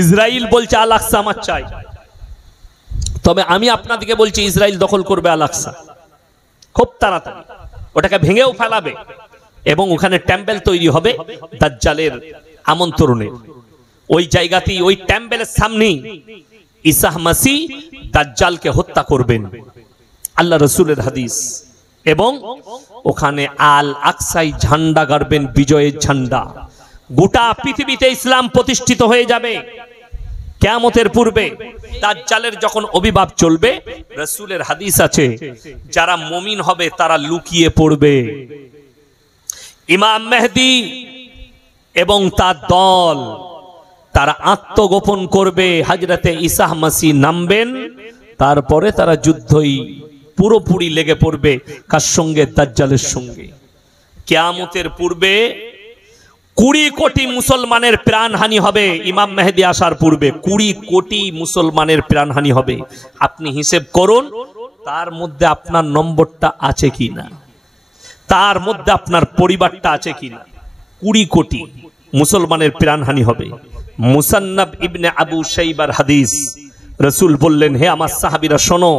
ইসরাইল বলছে আল আকসা আমার চাই, তবে আমি আপনাদেরকে বলছি ইসরাইল দখল করবে আল আকসা খুব তাড়াতাড়ি, ওটাকে ভেঙেও ফেলাবে এবং ওখানে টেম্পল তৈরি হবে দাজ্জালের আমন্ত্রণে। ওই জায়গাতেই ওই টেম্পলের সামনেই ঈসা মাসিহ দাজ্জালকে হত্যা করবেন, আল্লাহ রাসূলের হাদিস। এবং ওখানে আল আকসায় ঝান্ডা গাড়বেন, বিজয়ের ঝান্ডা। গোটা পৃথিবীতে ইসলাম প্রতিষ্ঠিত হয়ে যাবে কিয়ামতের পূর্বে। দাজ্জালের যখন অভিভাব চলবে, রাসূলের হাদিস আছে যারা মুমিন হবে তারা লুকিয়ে পড়বে। ইমাম মেহেদী এবং তার দল তারা আত্মগোপন করবে, হযরতে ঈসা মাসিহ নামবেন, তারপরে তারা যুদ্ধই পুরোপুরি লেগে পড়বে। কার সঙ্গে? দাজ্জালের সঙ্গে। কিয়ামতের পূর্বে 20 কোটি মুসলমানের প্রাণহানি হবে। ইমাম মেহেদী আসার পূর্বে 20 কোটি মুসলমানের প্রাণহানি হবে। আপনি হিসেব করুন তার মধ্যে আপনার নম্বরটা আছে কিনা, তার মধ্যে আপনার পরিবারটা আছে কিনা। 20 কোটি মুসলমানের প্রাণহানি হবে। মুসান্নাব ইবনে আবু শাইবার হাদিস, রাসূল বললেন, হে আমার সাহাবীরা শোনো,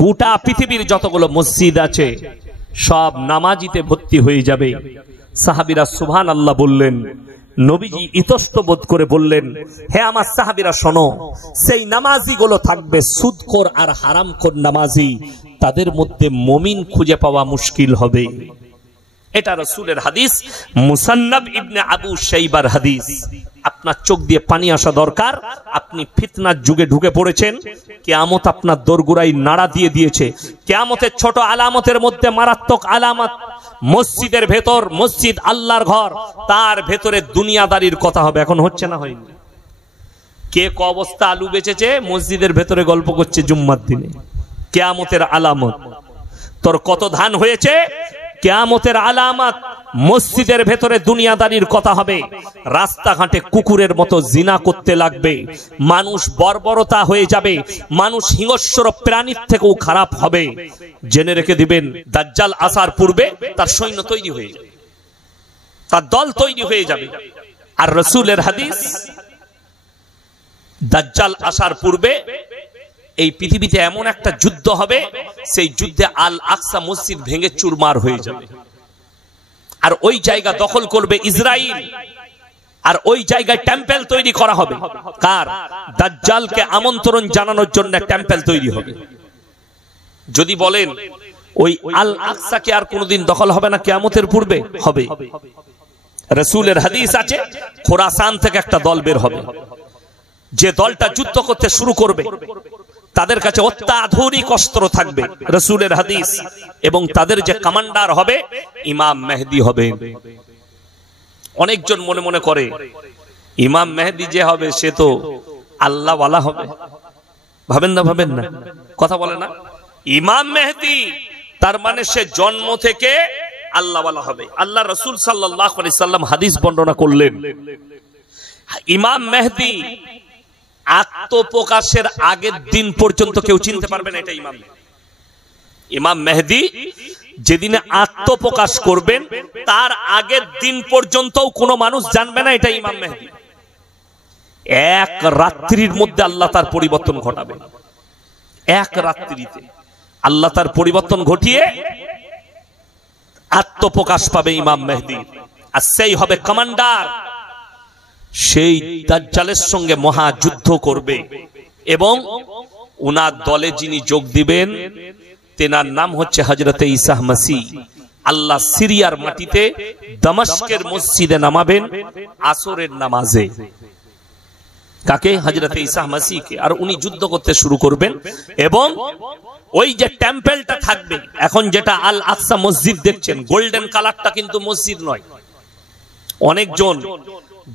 গোটা পৃথিবীর যতগুলো মসজিদ আছে সব নামাজিতে ভর্তি হয়ে যাবে। সাহাবীরা সুবহানাল্লাহ বললেন। নবীজি ইতস্ত বোধ করে বললেন, হে আমার সাহাবীরা শোনো, সেই নামাজিগুলো থাকবে সুদখোর আর হারামখোর নামাজি, তাদের মধ্যে মুমিন খুঁজে পাওয়া মুশকিল হবে। এটা রাসূলের হাদিস, মুসান্নাব ইবনে আবু শাইবার হাদিস। আপনার চোখ দিয়ে পানি আসা দরকার। আপনি ফিতনার যুগে ঢুকে পড়েছেন, কিয়ামত আপনার দোরগোড়ায় নাড়া দিয়ে দিয়েছে। কিয়ামতের ছোট আলামতের মধ্যে মারাত্মক আলামত, মসজিদের ভেতর, মসজিদ আল্লাহর ঘর, তার ভেতরে দুনিয়াদারির কথা হবে। এখন হচ্ছে না হয়নি? কে ক অবস্থা আলু বেচেছে মসজিদের ভেতরে গল্প করছে জুম্মার দিনে, কিয়ামতের আলামত। তোর কত ধান হয়েছে, কিয়ামতের আলামত। মসজিদের ভেতরে দুনিয়াদারির কথা হবে। রাস্তাঘাটে কুকুরের মতো জিনা করতে লাগবে, মানুষ বর্বরতা হয়ে যাবে, মানুষ হিংস্র প্রাণীর থেকেও খারাপ হবে। জেনে রেখে দিবেন, দাজ্জাল আসার পূর্বে তার সৈন্য তৈরি হয়ে যাবে, তার দল তৈরি হয়ে যাবে। আর রাসূলের হাদিস, দাজ্জাল আসার পূর্বে এই পৃথিবীতে এমন একটা যুদ্ধ হবে, সেই যুদ্ধে আল আকসা মসজিদ ভেঙে চুরমার হয়ে যাবে। আর ওই জায়গা দখল করবে ইসরাইল, আর ওই জায়গায় টেম্পল তৈরি করা হবে। কার? দাজ্জালকে আমন্ত্রণ জানানোর জন্য টেম্পল তৈরি হবে। যদি বলেন ওই আল আকসাকে আর কোনোদিন দখল হবে না কিয়ামতের পূর্বে? হবে। রাসূলের হাদিস আছে, খোরাসান থেকে একটা দল বের হবে, যে দলটা যুদ্ধ করতে শুরু করবে তাদের কাছে অত্যাধুনিক অস্ত্র থাকবে, রাসূলের হাদিস। এবং তাদের যে কমান্ডার হবে ইমাম মেহেদী হবে। অনেকজন মনে মনে করে ইমাম মেহেদী যে হবে সে তো আল্লাহ ওয়ালা হবে। ভাবেন না, ভাবেন না, কথা বলে না। ইমাম মেহেদী তার মানে সে জন্ম থেকে আল্লাহ ওয়ালা হবে। আল্লাহ রাসূল সাল্লাল্লাহু আলাইহি সাল্লাম হাদিস বর্ণনা করলেন, ইমাম মেহেদী আত্মপ্রকাশের আগের দিন পর্যন্ত কেউ চিনতে পারবে না এটা ইমাম। ইমাম মেহেদী যেদিনে আত্মপ্রকাশ করবেন তার আগের দিন পর্যন্ত কোনো মানুষ জানবে না এটা ইমাম মেহেদী। এক রাত্রির মধ্যে আল্লাহ তার পরিবর্তন ঘটাবে। এক রাত্রিতে আল্লাহ তার পরিবর্তন ঘটিয়ে আত্মপ্রকাশ পাবে ইমাম মেহেদী, আর সেই হবে কমান্ডার। সেই দাজ্জালের সঙ্গে মহাযুদ্ধ করবে এবং উনার দলে যিনি যোগ দিবেন তেনার নাম হচ্ছে হযরতে ঈসা মাসিহ। আল্লাহ সিরিয়ার মাটিতে দামাস্কের মসজিদে নামাবেন আসরের নামাজে। কাকে? হযরতে ঈসা মাসিহকে। আর উনি যুদ্ধ করতে শুরু করবেন এবং ওই যে টেম্পলটা থাকবে, এখন যেটা আল আকসা মসজিদ দেখছেন, গোল্ডেন কালারটা কিন্তু মসজিদ নয়। অনেকজন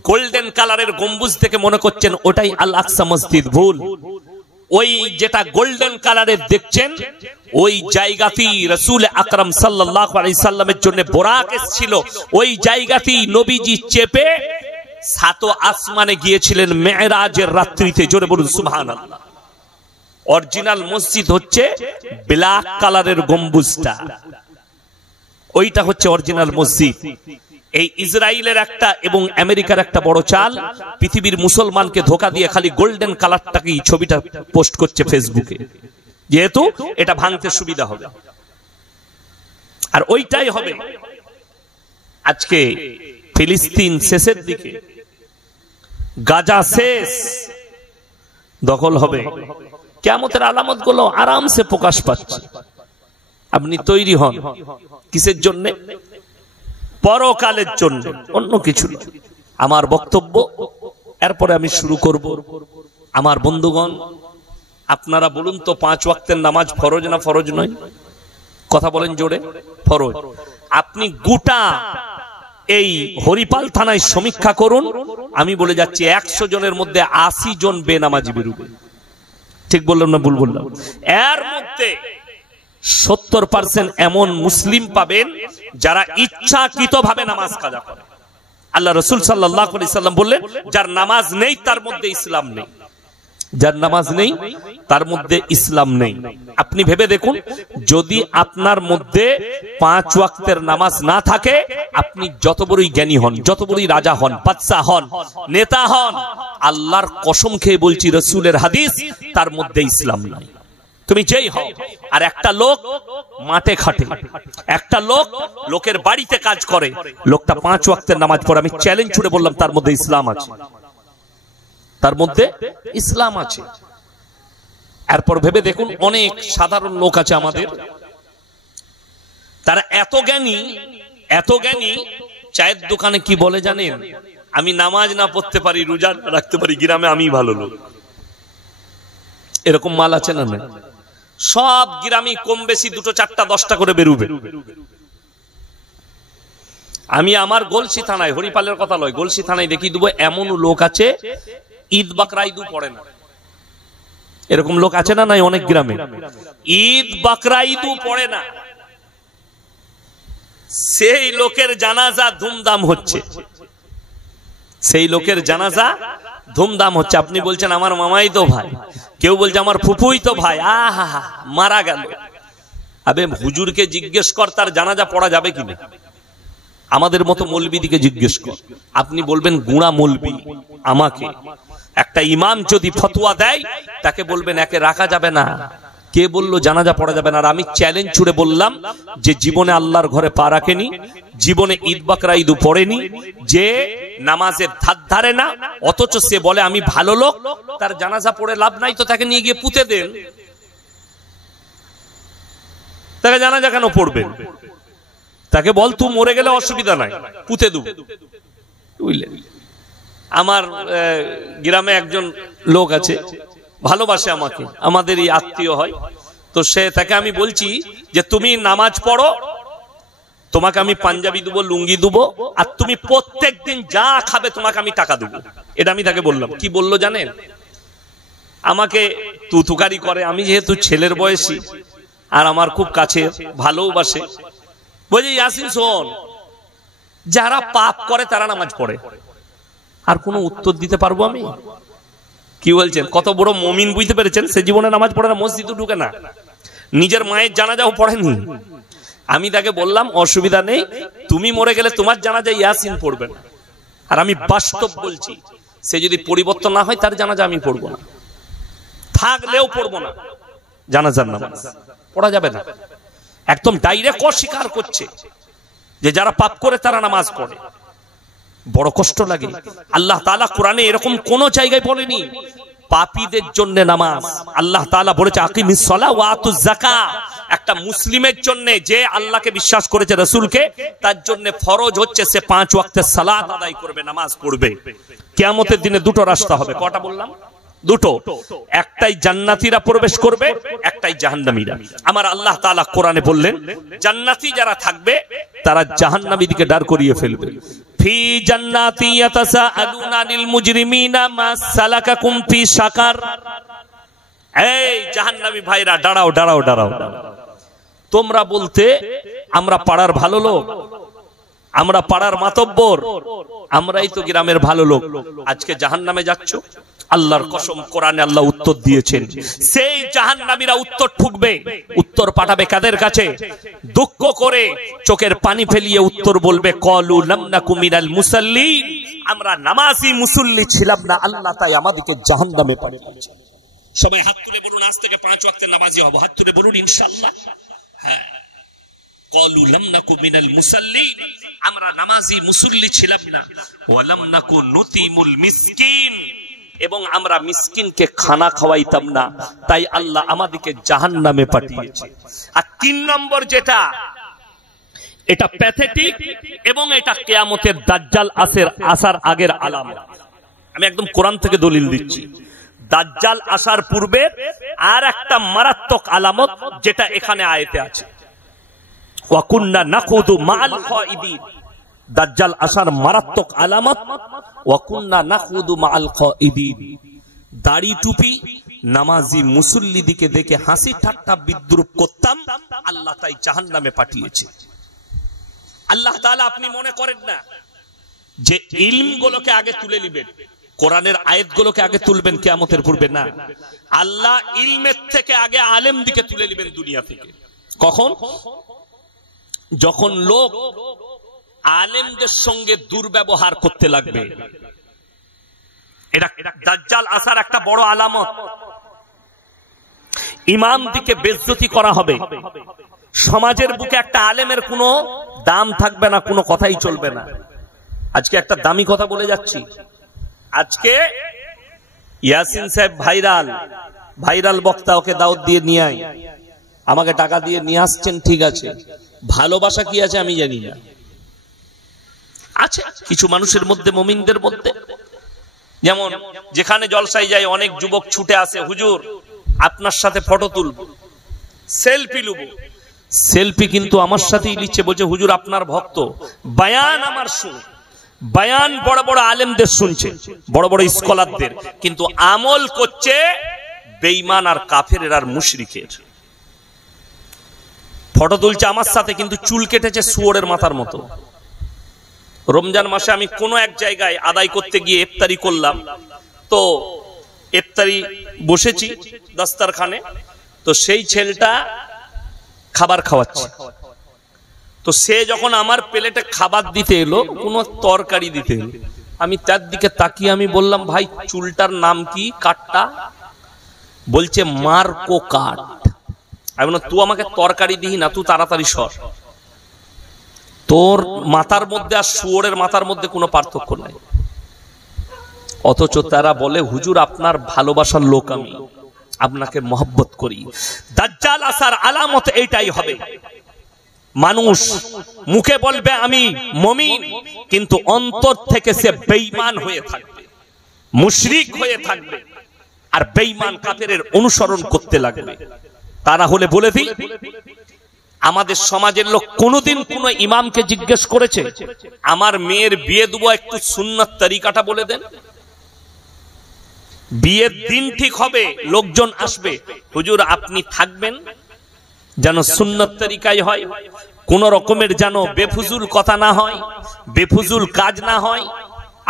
গোল্ডেন কালারের গম্বুজ থেকে মনে করছেন ওটাই আল আকসা মসজিদ, ভুল। ওই যেটা গোল্ডেন কালারের দেখছেন ওই জায়গাতেই রাসূল আকরাম সাল্লাল্লাহু আলাইহি সাল্লামের জন্য বোরাক এসেছিল। ওই জায়গাতেই নবীজি চেপে সাত আসমানে গিয়েছিলেন মেরাজের রাত্রিতে। জোরে বলুন সুবহানাল্লাহ। অরিজিনাল মসজিদ হচ্ছে ব্ল্যাক কালারের গম্বুজটা, ওইটা হচ্ছে অরিজিনাল মসজিদ। এই ইসরায়েলের একটা এবং আমেরিকার একটা বড় চাল, পৃথিবীর মুসলমানকে ধোকা দিয়ে খালি গোল্ডেন কালারটাকেই ছবিটা পোস্ট করছে ফেসবুকে, যেহেতু এটা ভাঙতে সুবিধা হবে। আর ওইটাই হবে আজকে ফিলিস্তিন শেষের দিকে, গাজা শেষ, দখল হবে। কিয়ামতের আলামত গুলো আরামসে প্রকাশ পাচ্ছে। আপনি তৈরি হন কিসের জন্য? পরকালের জন্য, অন্য কিছু। আমার বক্তব্য এরপরে আমি শুরু করব। আমার বন্ধুগণ, আপনারা বলুন তো 5 ওয়াক্তের নামাজ ফরজ না ফরজ নয়? কথা বলেন জোরে। ফরজ। আপনি গোটা এই হরিপাল থানায় সমীক্ষা করুন, আমি বলে যাচ্ছি 100 জনের মধ্যে 80 জন বেনামাজি বেরোবে। ঠিক বললাম না ভুল বললাম? এর মধ্যে 70% এমন মুসলিম পাবেন যারা ইচ্ছাকৃতভাবে নামাজ কাজা করে। আল্লাহ রাসূল সাল্লাল্লাহু আলাইহি সাল্লাম বললেন, যার নামাজ নেই তার মধ্যে ইসলাম নেই। যার নামাজ নেই তার মধ্যে ইসলাম নেই। আপনি ভেবে দেখুন, যদি আপনার মধ্যে 5 ওয়াক্তের নামাজ না থাকে, আপনি যত বড়ই জ্ঞানী হন, যত বড়ই রাজা হন, বাদশা হন, নেতা হন, আল্লাহর কসম খেয়ে বলছি, রাসূলের হাদিস, তার মধ্যে ইসলাম নাই। তুমি যেই হও। আর একটা লোক মাঠে খাটে, একটা লোক লোকের বাড়িতে কাজ করে, লোকটা 5 ওয়াক্তের নামাজ পড়ে, আমি চ্যালেঞ্জ ছুড়ে বললাম তার মধ্যে ইসলাম আছে, তার মধ্যে ইসলাম আছে। এরপর ভেবে দেখুন, অনেক সাধারণ লোক আছে আমাদের, তারা এত জ্ঞানী, চায়ের দোকানে কি বলে জানেন? আমি নামাজ না পড়তে পারি, রোজা রাখতে পারি, গ্রামে আমি ভালো লোক। এরকম মাল আছে না? না, সব গ্রামে কম বেশি 2, 4, 10টা করে বেরোবে। আমি আমার গলসি থানায়, হরিপালের কথা লয়, গলসি থানায় দেখিয়ে দেবো, এমন লোক আছে ঈদ বাকরা ঈদও পড়ে না। এরকম লোক আছে না? নাই, অনেক গ্রামে ঈদ বাকরা ঈদও পড়ে না। সেই লোকের জানাজা ধুমধাম হচ্ছে, সেই লোকের জানাজা ধুমধাম হচ্ছে। আপনি বলছেন আমার মামাই তো ভাই, কেউ বলছে আমার ফুফুই তো ভাই, আহা মারা গেল। আবে হুজুরকে জিজ্ঞেস কর তার জানাজা পড়া যাবে কিনা, আমাদের মতো মৌলবীদিকে জিজ্ঞেস কর। আপনি বলবেন গুঁড়া মৌলবী। আমাকে একটা ইমাম যদি ফতোয়া দেয়, তাকে বলবেন একে রাখা যাবে না। কে বললো জানাজা পড়া যাবে না? আর আমি চ্যালেঞ্জ ছুড়ে বললাম যে জীবনে আল্লাহর ঘরে পা রাখেনি, জীবনে ঈদ বাকরা ঈদও পড়েনি, যে নামাজের ধার ধারে না, অথচ সে বলে আমি ভালো লোক, তার জানাজা পড়ে লাভ নাই, তো তাকে নিয়ে গিয়ে পুঁতে দেন। তাকে জানাজা কেন পড়বেন? তাকে বল তুই মরে গেলে অসুবিধা নাই, পুঁতে দেব। বুঝলেন? আমার গ্রামে একজন লোক আছে, ভালোবাসে আমাকে, আমাদেরই আত্মীয় হয়। তো সে, তাকে আমি বলছি যে তুমি নামাজ পড়ো, তোমাকে আমি পাঞ্জাবি দেবো, লুঙ্গি দেবো, আর তুমি প্রত্যেক দিন যা খাবে তোমাকে আমি টাকা দেবো। এটা আমি তাকে বললাম। কি বললো জানেন? আমাকে তুতুকারি করে। আমি যেহেতু ছেলের বয়সী আর আমার খুব কাছে, ভালোবাসে, বলছি ইয়াসিন শোন, যারা পাপ করে তারা নামাজ পড়ে। আর কোনো উত্তর দিতে পারবো আমি? কি বলছেন? কত বড় মুমিন, বুঝতে পেরেছেন? সে জীবনে নামাজ পড়ে না, মসজিদে ঢুকে না, নিজের মায়ের জানাজাও পড়েনি। আমি তাকে বললাম অসুবিধা নেই, তুমি মরে গেলে তোমার জানাজা ইয়াসিন পড়বে না। আর আমি বাস্তব বলছি, সে যদি পরিবর্তন না হয় তার জানাজা আমি পড়বো না, থাকলেও পড়বো না। জানাজার নামাজ পড়া যাবে না। একদম ডাইরেক্ট অস্বীকার করছে যে যারা পাপ করে তারা নামাজ পড়ে। বড় কষ্ট লাগে। আল্লাহ তাআলা কোরআনে এরকম কোন জায়গায় বলেনি পাপীদের জন্য নামাজ। আল্লাহ তাআলা বলেছে আকিমিস সালাহ ওয়া আতুজ যাকাত। একটা মুসলিমের জন্য, যে আল্লাহকে বিশ্বাস করেছে, রাসূলকে, তার জন্য ফরজ হচ্ছে সে 5 ওয়াক্তের সালাত আদায় করবে, নামাজ পড়বে। কিয়ামতের দিনে 2টো রাস্তা হবে। কটা বললাম? 2টো। একটাই জান্নাতীরা প্রবেশ করবে, একটাই জাহান্নামীরা। আমার আল্লাহ তাআলা কোরআনে বললেন জান্নাতী যারা থাকবে তারা জাহান্নামীদেরকে দাঁড় করিয়ে ফেলবে। ফি জান্নাতি ইয়াতাসাআলুনা আনিল মুজরিমিনা মা সালাকাকুম ফি সাকার। এই জাহান্নামী ভাইরা, দাঁড়াও দাঁড়াও দাঁড়াও। তোমরা বলতে আমরা পাড়ার ভালো লোক, আমরা পাড়ার মাতব্বর, আমরাই তো গ্রামের ভালো লোক, আজকে জাহান্নামে যাচ্ছ। আল্লাহর কসম কোরআনে আল্লাহ উত্তর দিয়েছেন। সেই জাহান্নামীরা উত্তর ঠুকবে, উত্তর পাঠাবে কাদের কাছে? দুঃখ করে চোখের পানি ফেলিয়ে উত্তর বলবে, ক্বালু লাম নাকু মিনাল মুসাল্লিন, আমরা নামাজি মুসল্লি ছিলাম না, আল্লাহ তাই আমাদেরকে জাহান্নামে পাঠিয়েছেন। সবাই হাত তুলে বলুন, আজ থেকে 5 ওয়াক্তের নামাজি হব। হাত তুলে বলুন ইনশাআল্লাহ। হ্যাঁ, ক্বালু লাম নাকু মিনাল মুসাল্লিন, আমরা নামাজি মুসল্লি ছিলাম না। ওয়া লাম নাকু নুতিমুল মিসকিন, এবং আমরা মিসকিনকে খানা খাওয়াইতাম না, তাই আল্লাহ আমাদেরকে জাহান্নামে পাঠিয়েছে। আর 3 নম্বর যেটা, এটা প্যাথেটিক এবং এটা কিয়ামতের দাজ্জাল আসার আগের আলামত। আমি একদম কোরআন থেকে দলিল দিচ্ছি। দাজ্জাল আসার পূর্বে আর একটা মারাত্মক আলামত, যেটা এখানে আয়াতে আছে, ওয়া কুননা নাকুদু মাআল খাইদিন। দাজ্জাল আসার মারাত্মক আলামত, ওয়া কুননা নাকুদু মাআল খাইদিন। দাড়ি টুপি নামাজি মুসল্লিদিকে দেখে হাসি ঠাট্টা বিদ্রুপ করতাম, আল্লাহ তাই জাহান্নামে পাঠিয়েছে। আল্লাহ তাআলা, আপনি মনে করেন না যে ইলমগুলোকে আগে তুলে নেবেন, কোরআনের আয়াতগুলোকে আগে তুলবেন কিয়ামতের পূর্বে? না, আল্লাহ ইলমের থেকে আগে আলেম দিকে তুলে নেবেন দুনিয়া থেকে। কখন? যখন লোক আলেমদের সঙ্গে দুর্ব্যবহার করতে লাগবে। এটা দাজ্জাল আসার একটা বড় আলামত। ইমাম দিকে বেইজ্জতি করা হবে, সমাজের বুকে একটা আলেমের কোনো দাম থাকবে না, কোনো কথাই চলবে না। আজকে একটা দামি কথা বলে যাচ্ছি, আজকে ইয়াসিন সাহেব ভাইরাল বক্তা, ওকে দাওয়াত দিয়ে নিয়ে আয়, আমাকে টাকা দিয়ে নিয়ে আসছেন, ঠিক আছে, ভালোবাসা কি আছে আমি জানি না। আছে কিছু মানুষের মধ্যে, মুমিনদের মধ্যে, যেমন যেখানে জলসায় যায় অনেক যুবক ছুটে আসে, হুজুর আপনার সাথে ফটো তুলব, সেলফি লুব। সেলফি কিন্তু আমার সাথেই লিখছে, বলছে হুজুর আপনার ভক্ত, বয়ান আমার শুন, বয়ান বড় বড় আলেমদের শুনছে, বড় বড় স্কলারদের, কিন্তু আমল করছে বেঈমান আর কাফের আর মুশরিকের। ফটো তুলছে আমার সাথে, কিন্তু চুল কেটেছে শুয়োরের মাথার মতো। রমজান মাসে আমি কোনো এক জায়গায় আদায় করতে গিয়ে ইফতারি করলাম, তো ইফতারি বসেছি দস্তরখানে, তো সেই ছেলেটা খাবার খাওয়াচ্ছে, তো সে যখন আমার প্লেটে খাবার দিতে এলো, কোনো তরকারি দিতে এলো, আমি তার দিকে তাকিয়ে আমি বললাম, ভাই চুলটার নাম কি, কাটটা? বলছে মার্কো কাট। আমি বললাম, তুই আমাকে তরকারি দিই না, তুই তাড়াতাড়ি সর, তোর মাথার মধ্যে আর শুয়োরের মাথার মধ্যে কোনো পার্থক্য নাই। অথচ তারা বলে, হুজুর আপনার ভালোবাসার লোক আমি, আপনাকে মহব্বত করি। দাজ্জাল আসার আলামত এইটাই হবে, মানুষ মুখে বলবে আমি মুমিন, কিন্তু অন্তর থেকে সে বেঈমান হয়ে থাকবে, মুশরিক হয়ে থাকবে, আর বেঈমান কাফেরের অনুসরণ করতে লাগবে। তারা হলে বলে দিই, আমাদের সমাজের লোক কোনোদিন কোন ইমামকে জিজ্ঞেস করেছে, আমার মেয়ের বিয়ে দেবো, একটু সুন্নাত তরিকাটা বলে দেন? বিয়ের দিন ঠিক হবে, লোকজন আসবে, হুজুর আপনি থাকবেন যেন সুন্নাত তরিকায় হয়, কোন রকমের যেন বেফুজুল কথা না হয়, বেফুজুল কাজ না হয়।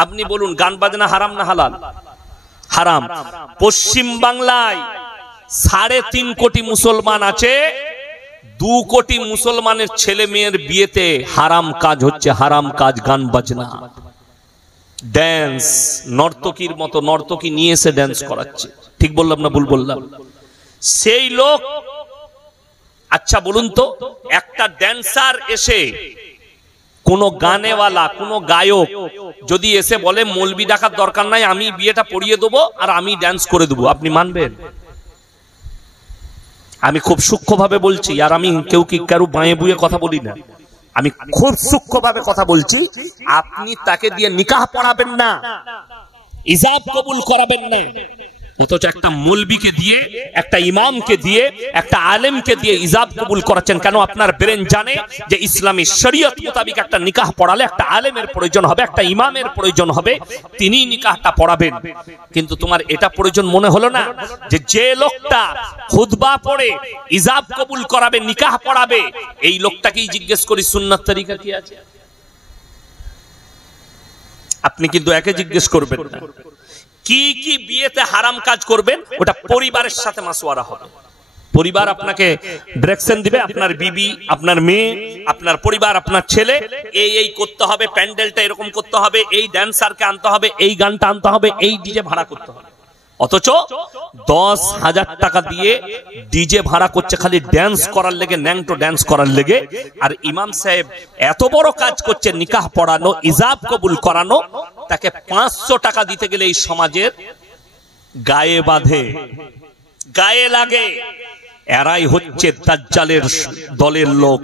আপনি বলুন, গান বাজনা হারাম না হালাল? হারাম। পশ্চিম বাংলায় 3.5 কোটি মুসলমান আছে, 2 কোটি মুসলমানের ছেলে মেয়ের বিয়েতে হারাম কাজ হচ্ছে, হারাম কাজ, গান বাজনা, ড্যান্স, নর্তকীর মতো নর্তকী নিয়ে এসে ড্যান্স করাচ্ছে। ঠিক বললাম না ভুল বললাম? সেই লোক, আচ্ছা বলুন তো, একটা ড্যান্সার এসে, কোন গানেওয়ালা, কোন গায়ক যদি এসে বলে মৌলবি ডাকার দরকার নাই, আমি বিয়েটা পড়িয়ে দেবো আর আমি ড্যান্স করে দেবো, আপনি মানবেন? আমি খুব সূক্ষ্মভাবে বলছি, আর আমি কারো বাঁয়ে বুয়ে কথা বলি না, আমি খুব সূক্ষ্মভাবে কথা বলছি। আপনি তাকে দিয়ে নিকাহ পড়াবেন না, ইজাব কবুল করাবেন না, অথচ একটা মৌলবীকে দিয়ে, একটা ইমামকে দিয়ে, একটা আলেমকে দিয়ে ইজাব কবুল করাচ্ছেন। কেন? আপনার ব্রেন জানে যে ইসলামী শরীয়ত মোতাবেক একটা নিকাহ পড়ালে একটা আলেমের প্রয়োজন হবে, একটা ইমামের প্রয়োজন হবে, তিনি নিকাহটা পড়াবেন। কিন্তু তোমার এটা প্রয়োজন মনে হলো না যে যে লোকটা খুতবা পড়ে ইজাব কবুল করাবে, নিকাহ পড়াবে, এই লোকটাকেই জিজ্ঞেস করি সুন্নাত তরিকা কি আছে? আপনি কিন্তু একে জিজ্ঞেস করবেন না, কি কি বিয়েতে হারাম কাজ করবেন ওটা পরিবারের সাথে মাসওয়ারা হবে। পরিবার আপনাকে ডিরেকশন দিবে, আপনার বিবি, আপনার মেয়ে, আপনার পরিবার, আপনার ছেলে, এই করতে হবে, প্যান্ডেলটা এরকম করতে হবে, এই ড্যান্সারকে আনতে হবে, এই গানটা আনতে হবে, এই ডিজে ভাড়া করতে হবে। অথচ 10,000 টাকা দিয়ে ডিজে ভাড়া করছে খালি ড্যান্স করার লেগে, ন্যাংটো ড্যান্স করার লেগে। আর ইমাম সাহেব এত বড় কাজ করছে, নিকাহ পড়ানো, ইজাব কবুল করানো, তাকে 500 টাকা দিতে গেলে এই সমাজের গায়ে বাঁধে, গায়ে লাগে। এরাই হচ্ছে দাজ্জালের দলের লোক,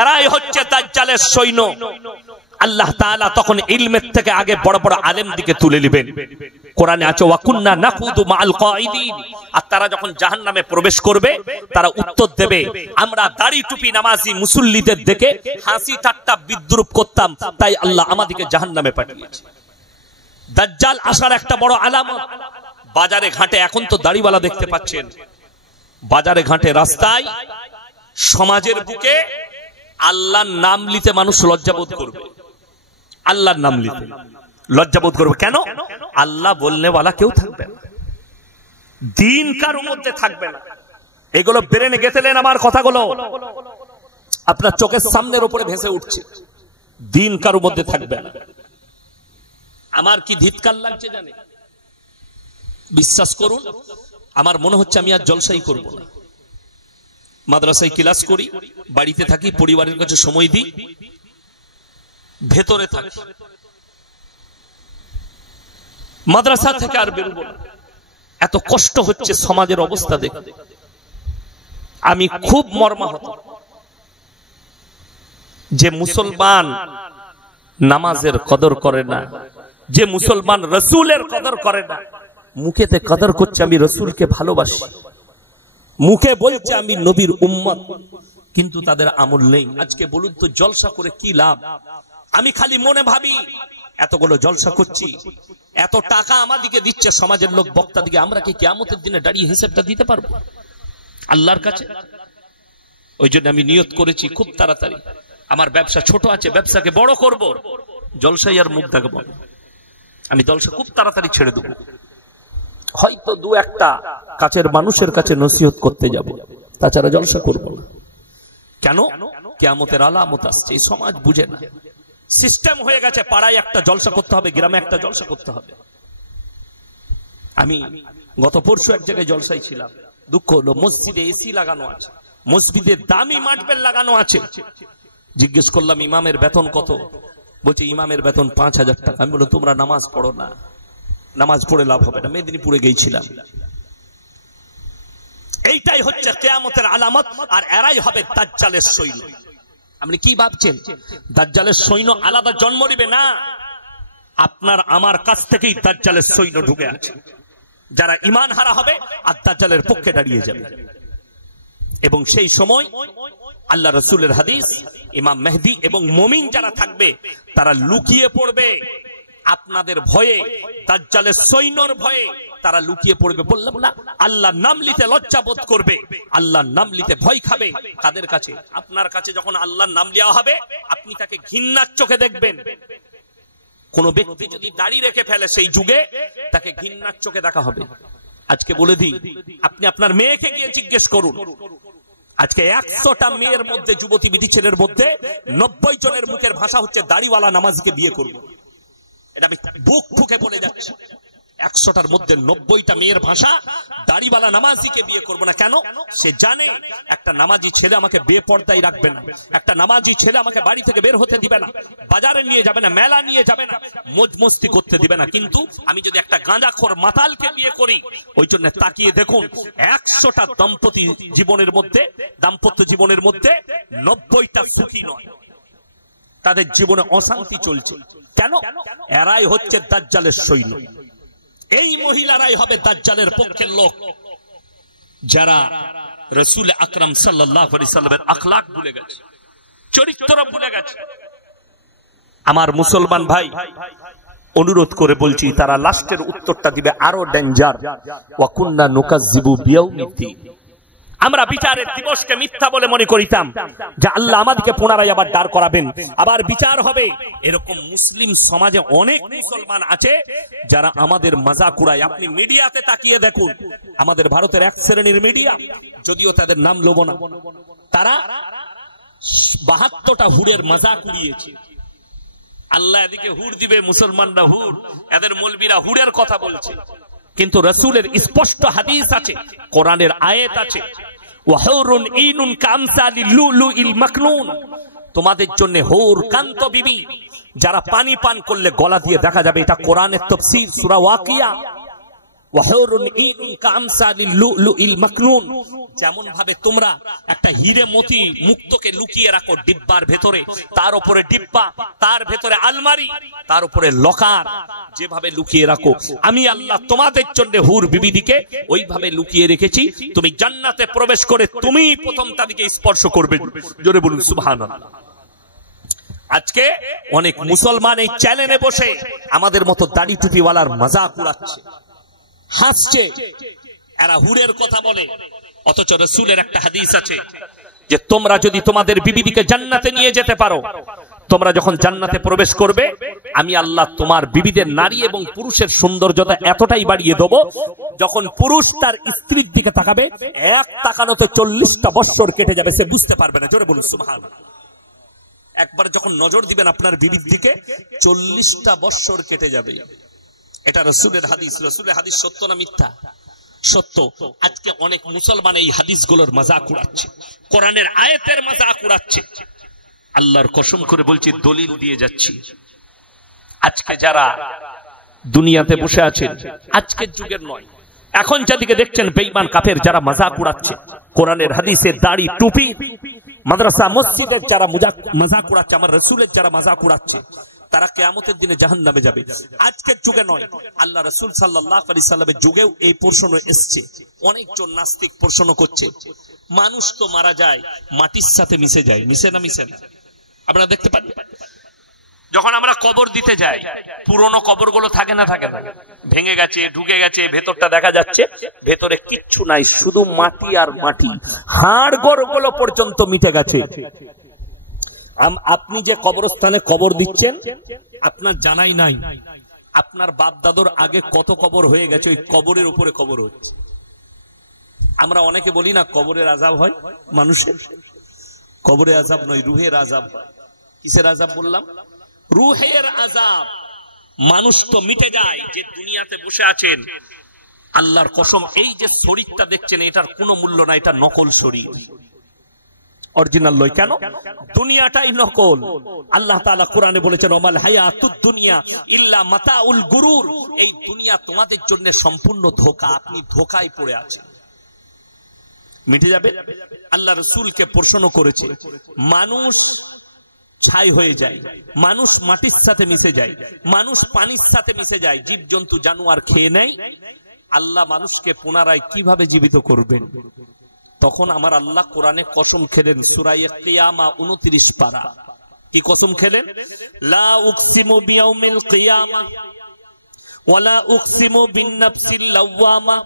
এরাই হচ্ছে দাজ্জালের সৈন্য। আল্লাহ তাআলা তখন ইলমের থেকে আগে বড় বড় আলেম দিকে তুলে নেবেন। কোরআনে আছে ওয়াকুন্না নাকুদু মাআল কাঈদিন। আর তারা যখন জাহান্নামে প্রবেশ করবে তারা উত্তর দেবে, আমরা দাড়ি টুপি নামাজি মুসল্লিদের দেখে হাসি ঠাট্টা বিদ্রুপ করতাম, তাই আল্লাহ আমাদেরকে জাহান্নামে পাঠিয়েছে। দাজ্জাল আসার একটা বড় আলামত। বাজারে ঘাটে এখন তো দাড়িওয়ালা দেখতে পাচ্ছেন, বাজারে ঘাটে রাস্তায় সমাজের বুকে আল্লাহর নাম নিতে মানুষ লজ্জাবোধ করবে। আল্লাহর নাম নিতে লজ্জাবোধ করবে কেন? আল্লাহ বলনেওয়ালা কেউ থাকবে না, দিন কারোর মধ্যে থাকবে না। এগুলো ব্রেনে গেঁথেলেন আমার কথাগুলো, আপনার চোখের সামনের উপরে ভেসে উঠছে, দিন কারোর মধ্যে থাকবে না। আমার কি ধিৎকার লাগছে জানে? বিশ্বাস করুন, আমার মনে হচ্ছে আমি আর জলসাই করব না। মাদ্রাসায় ক্লাস করি, বাড়িতে থাকি, পরিবারের কাছে সময় দিই, ভেতরে থাকি, মাদ্রাসা থেকে আর বেরোবো না। এত কষ্ট হচ্ছে সমাজের অবস্থা দেখে, আমি খুব মর্মাহত যে মুসলমান নামাজের কদর করে না, যে মুসলমান রসুলের কদর করে না। মুখেতে কদর করছে আমি রসুলকে ভালোবাসি, মুখে বলছে আমি নবীর উম্মত, কিন্তু তাদের আমল নেই। আজকে বলুন তো জলসা করে কি লাভ? আমি খালি মনে ভাবি এতগুলো জলসা করছি, এত টাকা আমাদিকে দিচ্ছে সমাজের লোক, বক্তা দিকে, আমরা কি কিয়ামতের দিনে দাঁড়িয়ে হিসাবটা দিতে পারবো আল্লাহর কাছে? ওই জন্য আমি নিয়ত করেছি খুব তাড়াতাড়ি, আমার ব্যবসা ছোট আছে, ব্যবসাকে বড় করব, জলসাই আর মুখ দেখাব। আমি জলসা খুব তাড়াতাড়ি ছেড়ে দেবো, হয়তো দু একটা কাছের মানুষের কাছে নসিহত করতে যাব, তাছাড়া জলসা করব না। কেন? কিয়ামতের আলামত আসছে, এই সমাজ বুঝে না। সিস্টেম হয়ে গেছে, পাড়ায় একটা জলসা করতে হবে, গ্রামে একটা জলসা করতে হবে। আমি গত পরশু এক জায়গায় জলসাই ছিলাম, দুঃখ হলো মসজিদে এসি লাগানো আছে, মসজিদে দামি মাঠবেল লাগানো আছে। জিজ্ঞেস করলাম ইমামের বেতন কত? বলছে ইমামের বেতন 5,000 টাকা। আমি বললাম তোমরা নামাজ পড়ো না, নামাজ পড়ে লাভ হবে না। মেদিনীপুরে গিয়েছিলাম। এইটাই হচ্ছে কিয়ামতের আলামত, আর এরাই হবে দাজ্জালের সৈন্য। আপনি কি ভাবছেন দাজ্জালের সৈন্য আলাদা জন্ম নিবে? না, আপনার আমার কাছ থেকেই দাজ্জালের সৈন্য ঢুকে আছে, যারা ঈমান হারা হবে আর দাজ্জালের পক্ষে দাঁড়িয়ে যাবে। এবং সেই সময় আল্লাহ রাসূলের হাদিস, ইমাম মেহদি এবং মুমিন যারা থাকবে তারা লুকিয়ে পড়বে আপনাদের ভয়ে, দাজ্জালের সৈন্যর ভয়ে তারা লুকিয়ে পড়বে। বললাম না, আল্লাহর নাম নিতে লজ্জা বোধ করবে, আল্লাহর নাম নিতে ভয় খাবে। তাদের কাছে, আপনার কাছে যখন আল্লাহর নাম নেওয়া হবে, আপনি তাকে ঘৃণার চোখে দেখবেন। কোন ব্যক্তি যদি দাড়ি রেখে ফেলে সেই যুগে তাকে ঘৃণার চোখে দেখা হবে। আজকে বলে দিই, আপনি আপনার মেয়েকে গিয়ে জিজ্ঞেস করুন, আজকে 100টা মেয়ের মধ্যে, যুবতী বিধি ছেলের মধ্যে 90 জনের মুখের ভাষা হচ্ছে দাড়িওয়ালা নামাজিকে বিয়ে করব। এটা আমি বুক ঠুকে বলে যাচ্ছি। 100টার মধ্যে 90টা মেয়ের ভাষা দাড়িওয়ালা নামাজিকে বিয়ে করব না। কেন? সে জানে একটা নামাজি ছেলে আমাকে বেপর্দায় রাখবে না, একটা নামাজি ছেলে আমাকে বাড়ি থেকে বের হতে দিবে না, বাজারে নিয়ে যাবে না, মেলা নিয়ে যাবে না, মौज मस्ती করতে দিবে না। কিন্তু আমি যদি একটা গাঁজাখোর মাতালকে বিয়ে করি, ওই জন্য তাকিয়ে দেখুন 100টা দাম্পত্য জীবনের মধ্যে 90টা সুখী নয়, তাদের জীবনে অশান্তি চলছে। কেন? এরাই হচ্ছে দাজ্জালের সৈন্য। এই মহিলারাই হবে দাজ্জালের পক্ষের লোক, যারা রাসূল আকরাম সাল্লাল্লাহু আলাইহি সাল্লামের আখলাক ভুলে গেছে, চরিত্র ভুলে গেছে। আমার মুসলমান ভাই, অনুরোধ করে বলছি, তারা লাস্টের উত্তরটা দিবে আরো ডেঞ্জার। ওয়া কুননা নুকাজ্জিবু বিয়াউমিদ্দিন। আমরা বিচারের দিবসকে মিথ্যা বলে মনে করিতাম যে আল্লাহ আমাদেরকে পুনরায় আবার দাঁড় করাবেন, আবার বিচার হবে। এরকম মুসলিম সমাজে অনেক মুসলমান আছে যারা আমাদের মজাক উড়ায়। আপনি মিডিয়াতে তাকিয়ে দেখুন, আমাদের ভারতের এক শ্রেণীর মিডিয়া, যদিও তাদের নাম লব না, তারা 72টা হুড়ের মজাক উড়িয়েছে। আল্লাহ এদিকে হুড় দিবে, মুসলমানরা হুড়, এদের মৌলবীরা হুড়ের কথা বলছে। কিন্তু রাসূলের স্পষ্ট হাদিস আছে, কোরআনের আয়াত আছে, ওয়াহুরুন ইনুন কামসালিল লুলুইল মাকনুন, তোমাদের জন্য হৌর কান্ত বিবি যারা পানি পান করলে গলা দিয়ে দেখা যাবে। এটা কোরআনের তাফসীর সূরা ওয়াকিয়া। ওয়াহুরুন ইনুন কামসালিল লুলুইল মাকনুন, যেমন ভাবে তোমরা একটা হীরে মতি মুক্তকে লুকিয়ে রাখো ডিব্বার ভেতরে, তার উপরে ডিব্বা, তার ভেতরে আলমারি, তার উপরে লকার, যেভাবে লুকিয়ে রাখো আমি আল্লাহ তোমাদের জন্য হুর বিবিদিকে ওইভাবে লুকিয়ে রেখেছি। তুমি জান্নাতে প্রবেশ করে তুমি প্রথম তাদেরকে স্পর্শ করবে। জোরে বলুন সুবহানাল্লাহ। আজকে অনেক মুসলমান এই চ্যানেলে বসে আমাদের মতো দাড়ি টুপিওয়ালার মজাক উড়াচ্ছে, হাসছে, এরা হুরের কথা বলে। অথচ রাসূলের একটা হাদিস আছে যে তোমরা যদি তোমাদের বিবিদিকে জান্নাতে নিয়ে যেতে পারো, তোমরা যখন জান্নাতে প্রবেশ করবে আমি আল্লাহ তোমার বিবিদের নারী এবং পুরুষের সৌন্দর্যতা এতটাই বাড়িয়ে দেব, যখন পুরুষ তার স্ত্রীর দিকে তাকাবে এক তাকানোতে 40টা বৎসর কেটে যাবে, সে বুঝতে পারবে না। জোরে বলুন সুবহানাল্লাহ। একবার যখন নজর দিবেন আপনার বিবির দিকে 40টা বৎসর কেটে যাবে। এটা রাসূলের হাদিস। রাসূলের হাদিস সত্য না মিথ্যা? সত্য। আজকে অনেক মুসলমান এই হাদিসগুলোর মজাক উড়াচ্ছে, কোরআনের আয়াতের মজাক উড়াচ্ছে। আল্লাহর কসম করে বলছি, দলিল দিয়ে যাচ্ছি, আজকে যারা দুনিয়াতে বসে আছেন, আজকের যুগের নয়, এখন যাদিকে দেখছেন বেঈমান কাফের যারা মজাক উড়াচ্ছে, কোরআনের হাদিসের দাড়ি টুপি, মাদ্রাসা মসজিদের যারা মজাক উড়াচ্ছে, আমার রাসূলের যারা মজাক উড়াচ্ছে, তারা কিয়ামতের দিনে জাহান্নামে যাবে। আজকের যুগে নয়, আল্লাহ রাসূল সাল্লাল্লাহু আলাইহি সাল্লামের যুগেও এই প্রশ্ন এসেছে। অনেকজন নাস্তিক প্রশ্ন করছে, মানুষ তো মারা যায়, মাটির সাথে মিশে যায়, মিশে না মিশে না? আপনারা দেখতে পান, যখন আমরা কবর দিতে যাই, পুরনো কবরগুলো থাকে না, থাকে না, ভেঙে গেছে, ঢুকে গেছে, ভেতরটা দেখা যাচ্ছে, ভেতরে কিচ্ছু নাই, শুধু মাটি আর মাটি, হাড় গোড়গুলো পর্যন্ত মিটে গেছে। আপনি যে কবরস্থানে কবর দিচ্ছেন আপনার জানাই নাই, আপনার বাপ দাদুর আগে কত কবর হয়ে গেছে, ওই কবরের উপরে কবর হচ্ছে। আমরা অনেকে বলি না কবরের আযাব হয় মানুষের, কবরের আযাব নয়, রুহের আযাব। কিসের আযাব বললাম? রুহের আযাব। মানুষ তো মিটে যায়, যে দুনিয়াতে বসে আছেন, আল্লাহর কসম, এই যে শরীরটা দেখছেন এটার কোনো মূল্য নাই, এটা নকল শরীর, অরিজিনাল নয়। কেন? দুনিয়াটাই নকল। আল্লাহ তাআলা কোরআনে বলেছেন, ওমাল হায়াতুদ দুনিয়া ইল্লা মাতাউল গুরুর, এই দুনিয়া তোমাদের জন্য সম্পূর্ণ ধোঁকা, আপনি ধোঁকায় পড়ে আছেন। মিটে যাবে? আল্লাহ রাসূলকে প্রশ্ন করেছে, মানুষ ছাই হয়ে যায়, মানুষ মাটির সাথে মিশে যায়, মানুষ পানির সাথে মিশে যায়, জীবজন্তু জানোয়ার খেয়ে নেয়, আল্লাহ মানুষকে পুনরায় কিভাবে জীবিত করবেন? তখন আমার আল্লাহ কোরআনে কসম খেলেন, সূরা কিয়ামা 29 পারা। কি কসম খেলেন? লা উকসিমু বিয়াউমিল কিয়ামা ওয়ালা উকসিমু বিন-নাফসিল লাওয়ামা,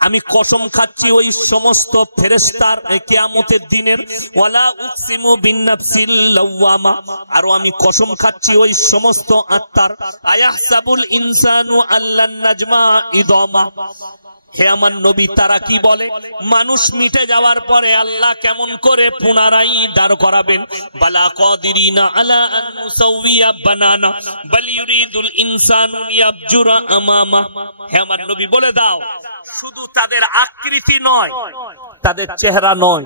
আমি কসম খাচ্ছি ওই সমস্ত ফেরেশতার কিয়ামতের দিনের, ওয়ালা উকসিমু বিন-নাফসিল লাওয়ামা, আর আমি কসম খাচ্ছি ওই সমস্ত আত্মার, আয়াহসাবুল ইনসানু আল্লান নাজমা ইদামা। হে আমার নবী, তারা কি বলে, মানুষ মিটে যাওয়ার পরে আল্লাহ কেমন করে পুনরায় দাঁড় করাবেন? বালা কাদিরিনা আলা আন নুসাউইয়া বানানা বাল ইউরিদুল ইনসানু লিয়াবজুরা আমামা। হে আমার নবী, বলে দাও, শুধু তাদের আকৃতি নয়, তাদের চেহারা নয়,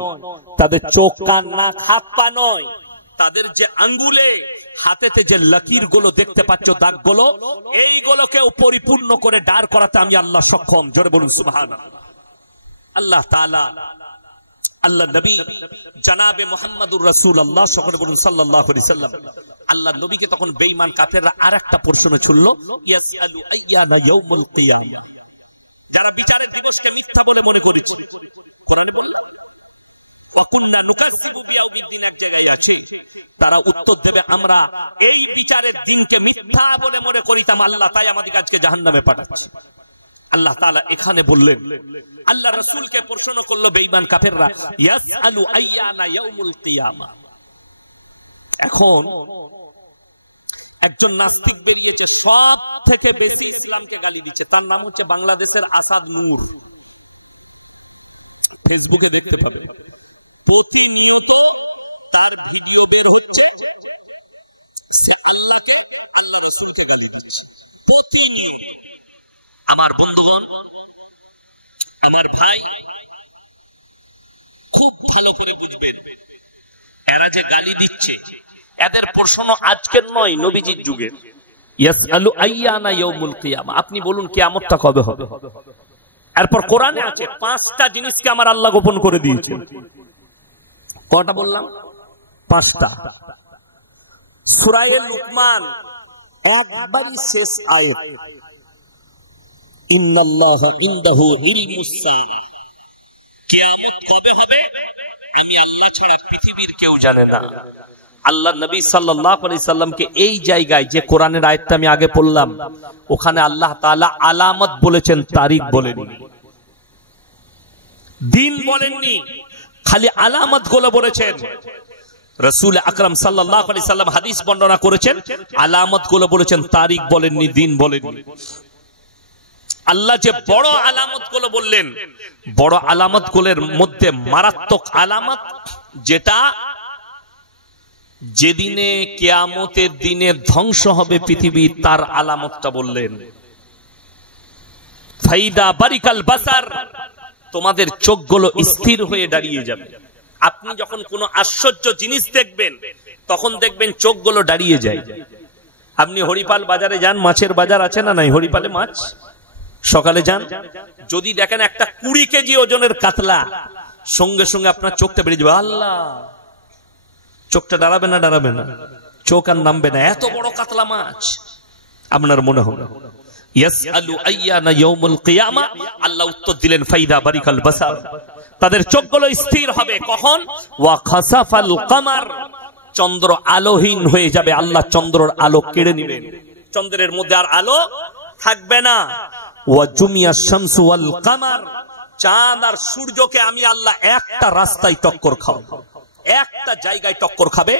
তাদের চোখ কান নাক হাত পা নয়, তাদের যে আঙ্গুলে হাতেতে যে লকির গুলো দেখতে পাচ্ছ, দাগ গুলো, এইগুলোকেও পরিপূর্ণ করে দাঁড় করাতে আমি আল্লাহ সক্ষম। জোরে বলুন সুবহানাল্লাহ। আল্লাহ তাআলা, আল্লাহ নবী জনাবে মুহাম্মদুর রাসূলুল্লাহ সকলে বলুন সাল্লাল্লাহু আলাইহি সাল্লাম, আল্লাহ নবীকে তখন বেঈমান কাফেররা আরেকটা প্রশ্ন ছুড়ল, ইয়াসআলু আইয়ানা ইয়াউমুল কিয়ামা, যারা বিচারের দিবসকে মিথ্যা বলে মনে করেছে। কোরআনে বললাম ওয়াকুন্না নুকাযযিবু বিয়াউমিদ্দিন, এক জায়গায় আছে, তারা উত্তর দেবে আমরা এই বিচারের দিনকে মিথ্যা বলে মনে করিতাম, আল্লাহ তাই আমাদের আজকে জাহান্নামে পাঠাচ্ছে। আল্লাহ তাআলা এখানে বললেন, আল্লাহ রাসূলকে প্রশ্ন করলো বেঈমান কাফেররা, ইয়াসআলু আইয়ানা ইয়াউমুল কিয়ামা। এখন একজন নাস্তিক বেরিয়েছে, সব থেকে বেশি ইসলামকে গালি দিচ্ছে, তার নাম হচ্ছে বাংলাদেশের আসাদ নূর। ফেসবুকে দেখতে পাবে, প্রতিনিয়ত তার ভিডিও বের হচ্ছে, সে আল্লাহকে, আল্লাহ রাসূলকে গালি দিচ্ছে প্রতিনিয়ত। আমার বন্ধুগণ, আমার ভাই, খুব ভালো করে বুঝবেন, এরা যে গালি দিচ্ছে, এদের প্রশ্ন আজকের নয়, নবীজির যুগের। ইয়াসআলু আইয়ানা ইয়াউমুল কিয়ামা, আপনি বলুন কিয়ামতটা কবে হবে? এরপর কোরআনে আছে 5টা জিনিসকে আমার আল্লাহ গোপন করে দিয়েছেন। কয়টা বললাম? 5টা। সূরা লুকমান একবারই শেষ আয়াত, ইন্নাল্লাহা ইনদাহু ইলমুস সাআ, কিয়ামত কবে হবে আমি আল্লাহ ছাড়া পৃথিবীর কেউ জানে না। আল্লাহ নবী সাল্লাল্লাহু আলাইহি সাল্লামকে এই জায়গায় যে কোরআনের আয়াতটা আমি আগে পড়লাম, ওখানে আল্লাহ তাআলা আলামত বলেছেন, তারিখ বলেননি, দিন বলেননি, খালি আলামত গুলো বলেছেন। রাসূল আকরাম সাল্লাল্লাহু আলাইহি সাল্লাম হাদিস বর্ণনা করেছেন, আলামত গুলো বলেছেন, তারিখ বলেননি, দিন বলেননি। আল্লাহ যে বড় আলামত গুলো বললেন, বড় আলামত গুলোর মধ্যে মারাত্মক আলামত, যেটা যেদিনে কিয়ামতের দিনে ধ্বংস হবে পৃথিবী, তার আলামতটা বললেন। ফাইদা বারিকাল বাসার, তোমাদের চোখগুলো স্থির হয়ে দাঁড়িয়ে যাবে। আপনি যখন কোনো আশ্চর্য জিনিস দেখবেন, তখন দেখবেন চোখগুলো দাঁড়িয়ে যায়। আপনি হরিপাল বাজারে যান, মাছের বাজার আছে না নাই? হরিপালে মাছ সকালে যান, যদি দেখেন একটা 20 কেজি ওজনের কাতলা, সঙ্গে সঙ্গে আপনার চোখটা বেরিয়ে যাবে। আল্লাহ, চোখটা দাঁড়াবে না? দাঁড়াবে না, চোখ আর নামবে না, এত বড় কাতলা মাছ। আপনার মনে হবে ইয়াসআলু আইয়ানা ইয়াউমুল কিয়ামা, আল্লাহ উত্তর দিলেন ফাইদা বারিকাল বাসার, তাদের চোখগুলো স্থির হবে। কখন? ওয়া খাসাফাল কামার, চন্দ্র আলোহীন হয়ে যাবে, আল্লাহ চন্দ্রের আলো কেড়ে নেবেন, চন্দ্রের মধ্যে আর আলো থাকবে না। ওয়া জুমিয়াশ শামসু ওয়াল কামার, চাঁদ আর সূর্যকে আমি আল্লাহ একটা রাস্তায় টক্কর খাওয়াবো, একটা জায়গায় টক্কর খাবে,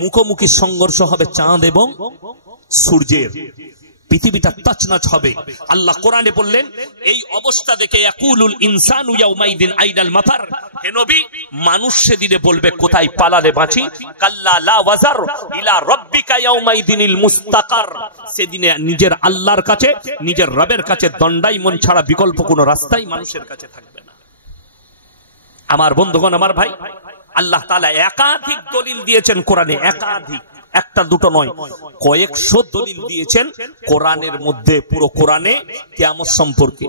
মুখোমুখি সংঘর্ষ হবে চাঁদ এবং সূর্যের, পৃথিবীটা তছনছ হবে। আল্লাহ কোরআনে বললেন, এই অবস্থা দেখে ইয়াকুলুল ইনসানু ইয়াউমাইদিন আইনাল মাফার, হে নবী, মানুষ সেদিনে বলবে কোথায় পালালে বাঁচি। কাল্লা লা ওয়াজার ইলা রাব্বিকা ইয়াউমাইদিনিল মুস্তাকার, সেদিনে নিজের আল্লাহর কাছে, নিজের রবের কাছে দণ্ডায়মন ছাড়া বিকল্প কোনো রাস্তাই মানুষের কাছে থাকবে না। আমার বন্ধুগণ, আমার ভাই, আল্লাহ তাআলা একাধিক দলিল দিয়েছেন কোরআনে, একাধিক, একটা দুটো নয়, কয়েকশো দলিল দিয়েছেন কোরআনের মধ্যে, পুরো কোরআনে কিয়ামত সম্পর্কে।